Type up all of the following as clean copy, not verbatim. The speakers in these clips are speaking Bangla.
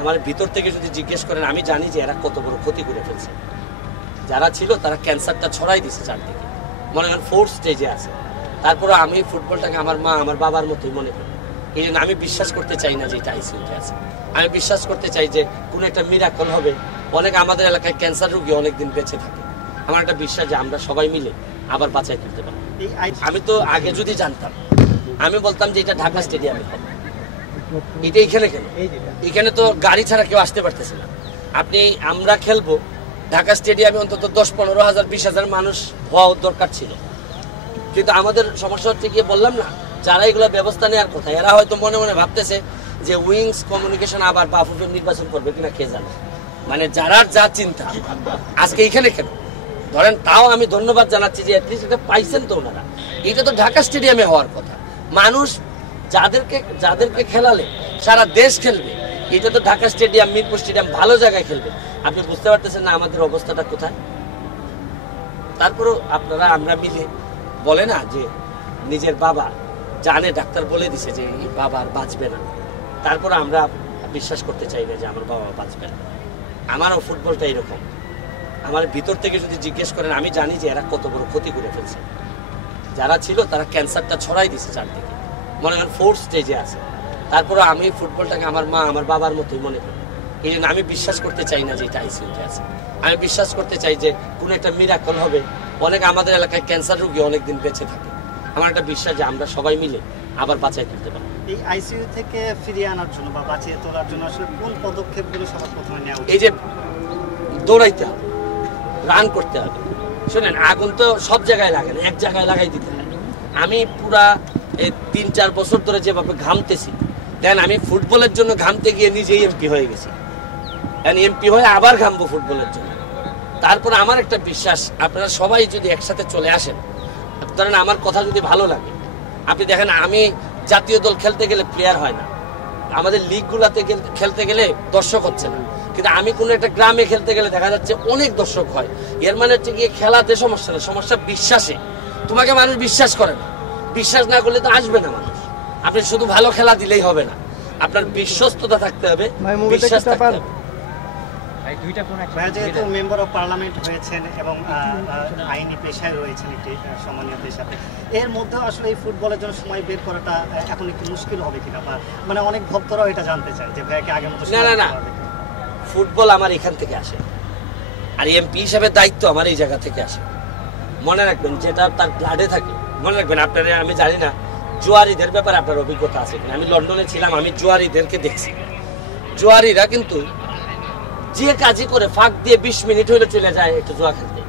আমার ভিতর থেকে যদি জিজ্ঞেস করেন আমি জানি যে এরা কত বড় ক্ষতি করে ফেলছে। যারা ছিল তারা ক্যান্সারটা ছড়াই দিছে চারদিকে, মনে করেন 4th স্টেজে আছে। তারপরে আমি ফুটবলটাকে আমার মা আমার বাবার মতোই মনে করি। এই জন্য আমি বিশ্বাস করতে চাই না যে এটা আইসিইউতে আছে। আমি বিশ্বাস করতে চাই যে কোনো একটা মিরাকল হবে। অনেক আমাদের এলাকায় ক্যান্সার রোগী অনেকদিন বেঁচে থাকে। আমার একটা বিশ্বাস যে আমরা সবাই মিলে আবার বাঁচাই তুলতে পারবো। আমি তো আগে যদি জানতাম আমি বলতাম যে এটা ঢাকা স্টেডিয়ামে হবে। এটা এখানে কেন? এখানে তো গাড়ি ছাড়া কেউ আসতে পারতেছে না। আমরা খেলবো ঢাকা স্টেডিয়ামে, অন্তত 10-15 হাজার 20 হাজার মানুষ হওয়া দরকার ছিল। কিন্তু আমাদের সমস্যা হচ্ছে গিয়ে বললাম না, যারা এগুলো ব্যবস্থা নেওয়ার কথা এরা হয়তো মনে মনে ভাবতেছে যে উইংস কমিউনিকেশন আবার বাফুফের নির্বাচন করবে কিনা কে জানে। মানে যারা যা চিন্তা আজকে এখানে কেন ধরেন, তাও আমি ধন্যবাদ জানাচ্ছি যে অ্যাটলিস্ট এটা পাইছেন তো ওনারা। এটা তো ঢাকা স্টেডিয়ামে হওয়ার কথা। মানুষ যাদেরকে খেলালে সারা দেশ খেলবে, এটা তো ঢাকা স্টেডিয়াম, মিরপুর স্টেডিয়াম ভালো জায়গায় খেলবে। আপনি বুঝতে পারতেছেন না আমাদের অবস্থাটা কোথায়? তারপরও আমরা মিলে বলে না যে নিজের বাবা জানে, ডাক্তার বলে দিছে যে এই বাবা আর বাঁচবে না, তারপর আমরা বিশ্বাস করতে চাই না যে আমার বাবা বাঁচবে না। আমারও ফুটবলটা এরকম। আমার ভিতর থেকে যদি জিজ্ঞেস করেন আমি জানি যে এরা কত বড় ক্ষতি করে ফেলছে। যারা ছিল তারা ক্যান্সারটা ছড়াই দিছে চারদিকে, মনে করেন 4th স্টেজে আছে। তারপরে আমি ফুটবলটাকে আমার মা আমার বাবার মতোই মনে করি। এই জন্য আমি বিশ্বাস করতে চাই না যে এটা আইসিইউতে আছে। আমি বিশ্বাস করতে চাই যে কোনো একটা মিরাকল হবে। অনেক আমাদের এলাকায় ক্যান্সার রোগী অনেকদিন বেঁচে থাকে। আমার একটা বিশ্বাস যে আমরা সবাই মিলে আবার বাঁচাই তুলতে পারবো। এই আইসিইউ থেকে ফিরিয়ে আনার জন্য বা বাঁচিয়ে তোলার জন্য আসলে কোন পদক্ষেপগুলো সবার প্রথমে নেওয়া উচিত? এই যে দৌড়াইতে হবে, রান করতে হবে। শুনেন, আগুন তো সব জায়গায় লাগে না, এক জায়গায় লাগাই দিতে হয়। আমি পুরা 3-4 বছর ধরে যেভাবে ঘামতেছি, দেখেন আমি ফুটবলের জন্য ঘামতে গিয়ে নিজেই এমপি হয়ে গেছি। এমপি হয়ে আবার ঘামবো ফুটবলের জন্য। তারপর আমার একটা বিশ্বাস, আপনারা সবাই যদি একসাথে চলে আসেন, ধরেন আমার কথা যদি ভালো লাগে, আপনি দেখেন আমি জাতীয় দল খেলতে গেলে প্লেয়ার হয় না, আমাদের লিগগুলাতে খেলতে গেলে দর্শক হচ্ছে না, কিন্তু আমি কোনো একটা গ্রামে খেলতে গেলে দেখা যাচ্ছে অনেক দর্শক হয়। এর মানে হচ্ছে গিয়ে খেলাতে সমস্যা না, সমস্যা বিশ্বাসে। তোমাকে মানুষ বিশ্বাস করে না, বিশ্বাস না করলে তো আসবে না মানুষ। আপনি শুধু ভালো খেলা দিলেই হবে না, আপনার বিশ্বস্ততা থাকতে হবে, বিশ্বাস থাকতে হবে। যেহেতু মেম্বার অফ পার্লামেন্ট হয়েছেন এবং আইনি পেশায় রয়েছেন একটি সম্মানীয় পেশাতে, এর মধ্যেও আসলে এই ফুটবলের জন্য সময় বের করাটা এখন একটু মুশকিল হবে কিনা, বা মানে অনেক ভক্তরাও এটা জানতে চায় যে ভাইকে আগের মতো। না, ফুটবল আমার এখান থেকে আসে, আর এমপি হিসাবে দায়িত্ব আমার এই জায়গা থেকে আসে। মনে রাখবেন, যেটা তার ব্লাডে থাকে। মনে রাখবেন, আপনারা, আমি জানি না জুয়ারিদের ব্যাপারে আপনার অভিজ্ঞতা আছে কিনা। আমি লন্ডনে ছিলাম, আমি জুয়ারিদেরকে দেখছি। জুয়ারিরা কিন্তু যে কাজই করে ফাঁক দিয়ে 20 মিনিট হলে চলে যায় একটু জুয়া খেলতে।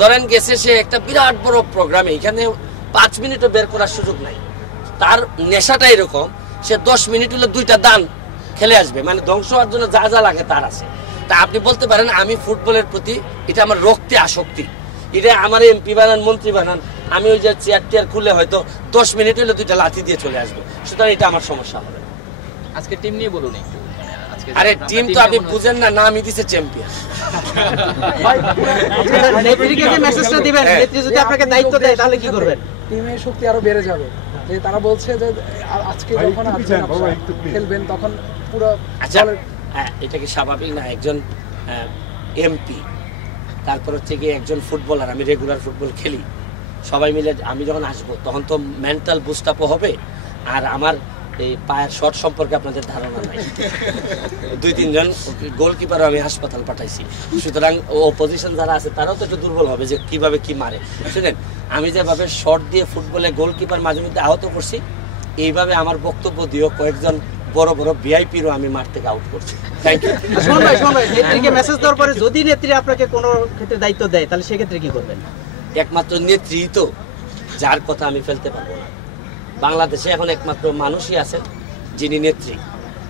ধরেন গেছে সে একটা বিরাট বড় প্রোগ্রামে, এখানে 5 মিনিটও বের করার সুযোগ নাই। তার নেশাটা এরকম, সে 10 মিনিট হলে 2টা দান খেলে আসবে, মানে ধ্বংস হওয়ার জন্য যা যা লাগে তার আছে। তা আপনি বলতে পারেন আমি ফুটবলের প্রতি, এটা আমার রক্তে আসক্তি। এটা আমার এমপি বানান, মন্ত্রী বানান, আমি ওই যে চেয়ার খুলে হয়তো 10 মিনিট হলে 2টা লাথি দিয়ে চলে আসবো। সুতরাং এটা আমার সমস্যা হবে। আজকে টিম নিয়ে বলুন একটু। আরে টিম তো আপনি বুঝেন না, নামই দিছে চ্যাম্পিয়ন। নেত্রীকে যে মেসেজটা দিবেন, নেত্রী যদি আপনাকে দায়িত্ব দেয় তাহলে কি করবেন? টিমের শক্তি আরো বেড়ে যাবে। যে তারা বলছে যে আজকে যখন খেলবেন তখন পুরো। আচ্ছা, এটা কি স্বাভাবিক না? একজন এমপি, তারপর হচ্ছে কি একজন ফুটবলার, আমি রেগুলার ফুটবল খেলি, সবাই মিলে আমি যখন আসবো তখন তো মেন্টাল বুস্ট আপ হবে। আর আমার এই পায়ের শট সম্পর্কে আপনাদের ধারণা নাই। 2-3 জন গোলকিপারও আমি হাসপাতাল পাঠাইছি। সুতরাং অপোজিশন যারা আছে তারাও তো একটু দুর্বল হবে যে কিভাবে কি মারে। শুনেন, আমি যেভাবে শট দিয়ে ফুটবলে গোলকিপার মাঝে মধ্যে আহত করছি, এইভাবে আমার বক্তব্য দিয়েও কয়েকজন বড় বড় ভিআইপিরও আমি মাঠ থেকে আউট করছি। Thank you. নেত্রীকে মেসেজ দেওয়ার পরে যদি নেত্রী আপনাকে কোনো ক্ষেত্রে দায়িত্ব দেয় তাহলে সেক্ষেত্রে কি করবেন? একমাত্র নেত্রী তো, যার কথা আমি ফেলতে পারবো না। বাংলাদেশে এখন একমাত্র মানুষই আছেন যিনি নেত্রী।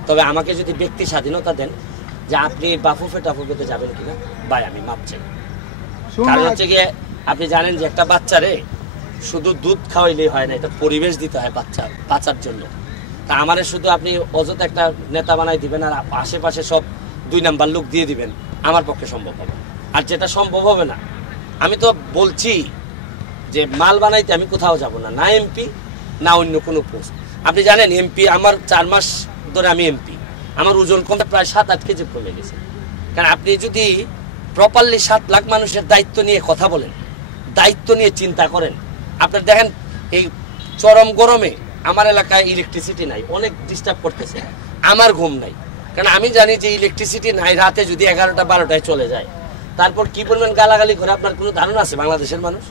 তবে আমাকে যদি ব্যক্তি স্বাধীনতা দেন যে আপনি বাফুফেতে যাবেন কিনা, ভাই আমি মাপ চাই। কারণ হচ্ছে গিয়ে আপনি জানেন যে একটা বাচ্চারে শুধু দুধ খাওয়াইলেই হয় না, এটা পরিবেশ দিতে হয় বাচ্চার জন্য। তা আমারে শুধু আপনি অযথা একটা নেতা বানাই দিবেন আর আশেপাশে সব 2 নাম্বার লোক দিয়ে দিবেন, আমার পক্ষে সম্ভব হবে। আর যেটা সম্ভব হবে না, আমি তো বলছি যে মাল বানাইতে আমি কোথাও যাব না, না এমপি না অন্য কোনো পোস্ট। আপনি জানেন এমপি আমার 4 মাস ধরে আমি এমপি, আমার ওজন কমে প্রায় 7-8 কেজি কমে গেছে। কারণ আপনি যদি প্রপারলি 7 লাখ মানুষের দায়িত্ব নিয়ে কথা বলেন, দায়িত্ব নিয়ে চিন্তা করেন, আপনার দেখেন এই চরম গরমে আমার এলাকায় ইলেকট্রিসিটি নাই, অনেক ডিস্টার্ব করতেছে, আমার ঘুম নাই। কারণ আমি জানি যে ইলেকট্রিসিটি নাই, রাতে যদি 11টা-12টায় চলে যায়, তারপর কি পরিমাণ গালাগালি করে আপনার কোনো ধারণা আছে বাংলাদেশের মানুষ?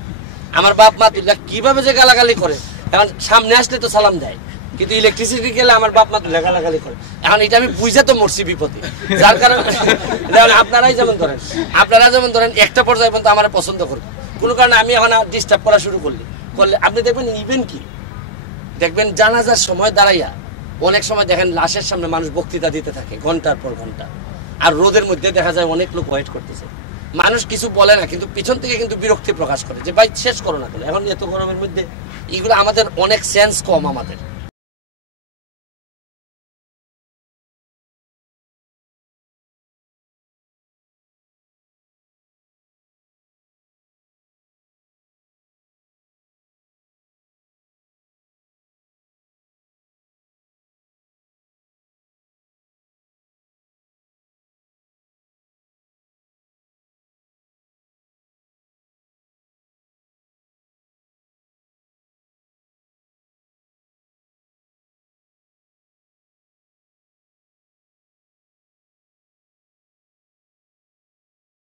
আমার বাপ মা তুল্লা কিভাবে যে গালাগালি করে, এখন সামনে আসলে তো সালাম দেয়, কিন্তু ইলেকট্রিসিটি গেলে আমার বাপ মা তুল্লা গালাগালি করে। এখন এটা আমি বুঝে তো মরছি বিপদে, যার কারণে আপনারাই যেমন ধরেন একটা পর্যায়ে পর্যন্ত আমার পছন্দ করবে, কোনো কারণে আমি এখন ডিস্টার্ব করা শুরু করলে আপনি দেখবেন ইভেন কি দেখবেন জানাজার সময় দাঁড়াইয়া অনেক সময় দেখেন লাশের সামনে মানুষ বক্তৃতা দিতে থাকে ঘন্টার পর ঘন্টা, আর রোদের মধ্যে দেখা যায় অনেক লোক ওয়েট করতেছে, মানুষ কিছু বলে না, কিন্তু পিছন থেকে কিন্তু বিরক্তি প্রকাশ করে যে ভাই শেষ করো না। এখন এত গরমের মধ্যে এগুলো আমাদের অনেক সেন্স কম আমাদের।